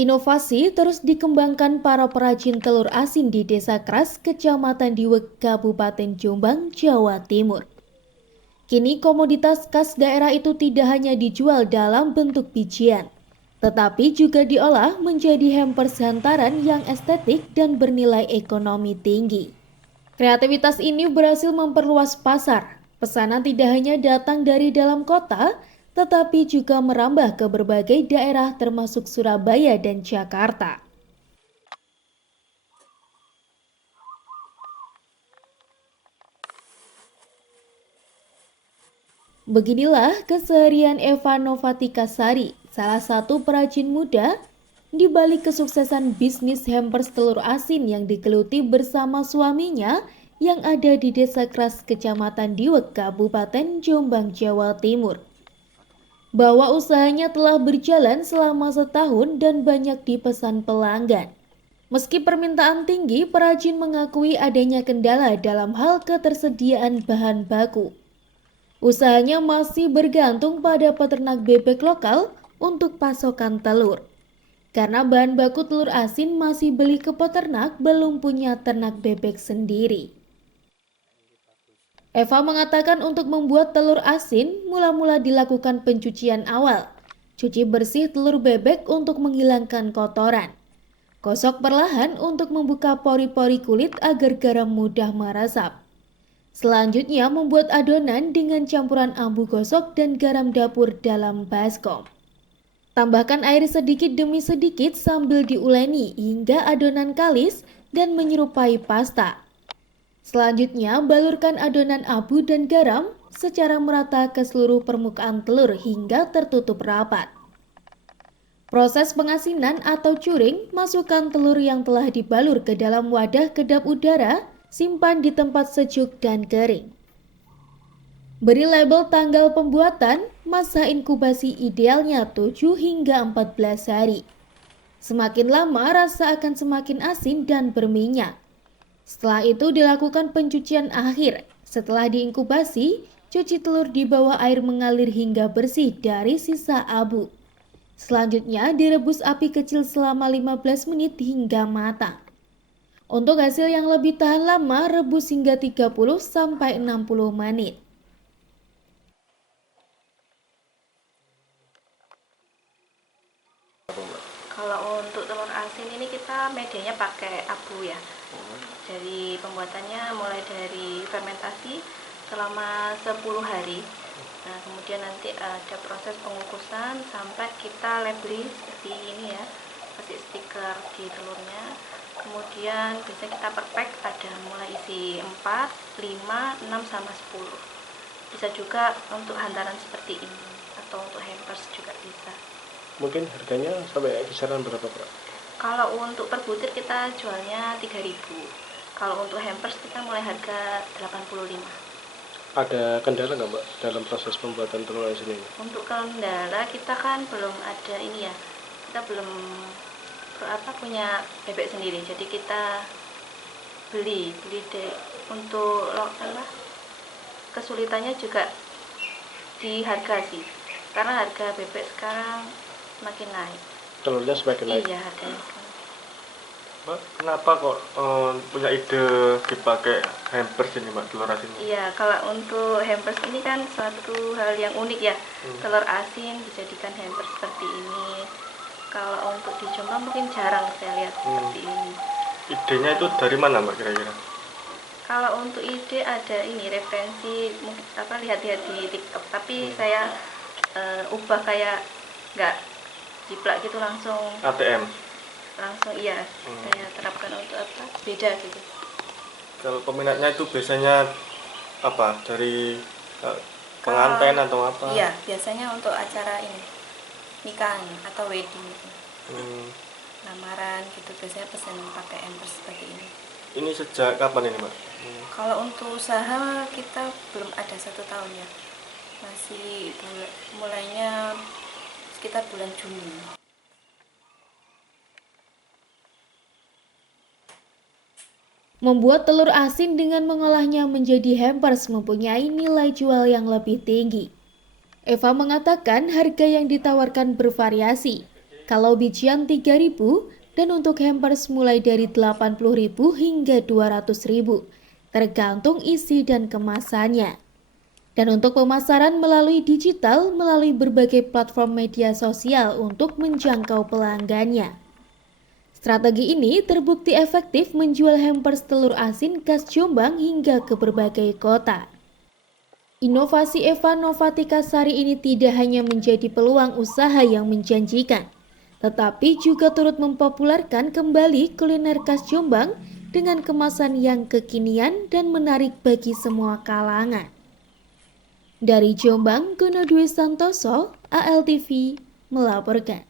Inovasi terus dikembangkan para perajin telur asin di Desa Kras, Kecamatan Diwek, Kabupaten Jombang, Jawa Timur. Kini komoditas khas daerah itu tidak hanya dijual dalam bentuk bijian, tetapi juga diolah menjadi hampers hantaran yang estetik dan bernilai ekonomi tinggi. Kreativitas ini berhasil memperluas pasar. Pesanan tidak hanya datang dari dalam kota, tetapi juga merambah ke berbagai daerah termasuk Surabaya dan Jakarta. Beginilah keseharian Eva Novatikasari, salah satu perajin muda di balik kesuksesan bisnis hampers telur asin yang digeluti bersama suaminya yang ada di Desa Kras, Kecamatan Diwek, Kabupaten Jombang, Jawa Timur. Bahwa usahanya telah berjalan selama setahun dan banyak dipesan pelanggan. Meski permintaan tinggi, perajin mengakui adanya kendala dalam hal ketersediaan bahan baku. Usahanya masih bergantung pada peternak bebek lokal untuk pasokan telur. Karena bahan baku telur asin masih beli ke peternak, belum punya ternak bebek sendiri. Eva mengatakan untuk membuat telur asin, mula-mula dilakukan pencucian awal. Cuci bersih telur bebek untuk menghilangkan kotoran. Gosok perlahan untuk membuka pori-pori kulit agar garam mudah meresap. Selanjutnya membuat adonan dengan campuran ambu gosok dan garam dapur dalam baskom. Tambahkan air sedikit demi sedikit sambil diuleni hingga adonan kalis dan menyerupai pasta. Selanjutnya balurkan adonan abu dan garam secara merata ke seluruh permukaan telur hingga tertutup rapat. Proses pengasinan atau curing, masukkan telur yang telah dibalur ke dalam wadah kedap udara, simpan di tempat sejuk dan kering. Beri label tanggal pembuatan, masa inkubasi idealnya 7 hingga 14 hari. Semakin lama rasa akan semakin asin dan berminyak. Setelah itu dilakukan pencucian akhir. Setelah diinkubasi, cuci telur di bawah air mengalir hingga bersih dari sisa abu. Selanjutnya direbus api kecil selama 15 menit hingga matang. Untuk hasil yang lebih tahan lama, rebus hingga 30-60 menit. Kalau untuk telur asin ini kita medianya pakai abu ya. Jadi pembuatannya mulai dari fermentasi selama 10 hari. Nah, kemudian nanti ada proses pengukusan sampai kita labeling seperti ini ya. Kasih stiker di telurnya. Kemudian biasanya kita per pack ada mulai isi 4, 5, 6 sama 10. Bisa juga untuk hantaran seperti ini atau untuk hampers juga bisa. Mungkin harganya sampai kisaran berapa, Pak? Kalau untuk per butir kita jualnya 3.000. Kalau untuk hampers kita mulai harga 85. Ada kendala nggak, Mbak, dalam proses pembuatan telur asin ini? Untuk kendala kita kan belum ada ini ya. Kita belum punya bebek sendiri. Jadi kita beli deh. Untuk kesulitannya juga di harga sih. Karena harga bebek sekarang semakin naik. Telurnya semakin naik? Iya, harganya. Mbak, kenapa kok punya ide dipakai hampers ini, Mbak, telur asin? Iya, kalau untuk hampers ini kan suatu hal yang unik ya. Telur asin dijadikan hampers seperti ini. Kalau untuk di Jombang mungkin jarang saya lihat seperti ini. Idenya itu dari mana, Mbak, kira-kira? Kalau untuk ide ada ini referensi mungkin lihat-lihat di TikTok, tapi saya ubah kayak nggak jiplak gitu langsung ATM? Langsung iya, saya terapkan untuk beda gitu. Kalau peminatnya itu biasanya apa? Dari pengantin atau apa? Iya, biasanya untuk acara ini nikahan atau wedding gitu. Lamaran gitu biasanya pesan pakai hampers seperti ini. Ini sejak kapan ini, Mbak? Kalau untuk usaha kita belum ada 1 tahun ya, masih mulainya sekitar bulan Juni. Membuat telur asin dengan mengolahnya menjadi hampers mempunyai nilai jual yang lebih tinggi. Eva mengatakan harga yang ditawarkan bervariasi, kalau bijian 3.000 dan untuk hampers mulai dari 80.000 hingga 200.000, tergantung isi dan kemasannya. Dan untuk pemasaran melalui digital melalui berbagai platform media sosial untuk menjangkau pelanggannya. Strategi ini terbukti efektif menjual hampers telur asin khas Jombang hingga ke berbagai kota. Inovasi Eva Novatika Sari ini tidak hanya menjadi peluang usaha yang menjanjikan, tetapi juga turut mempopulerkan kembali kuliner khas Jombang dengan kemasan yang kekinian dan menarik bagi semua kalangan. Dari Jombang, Gono Dwi Santoso, ALTV melaporkan.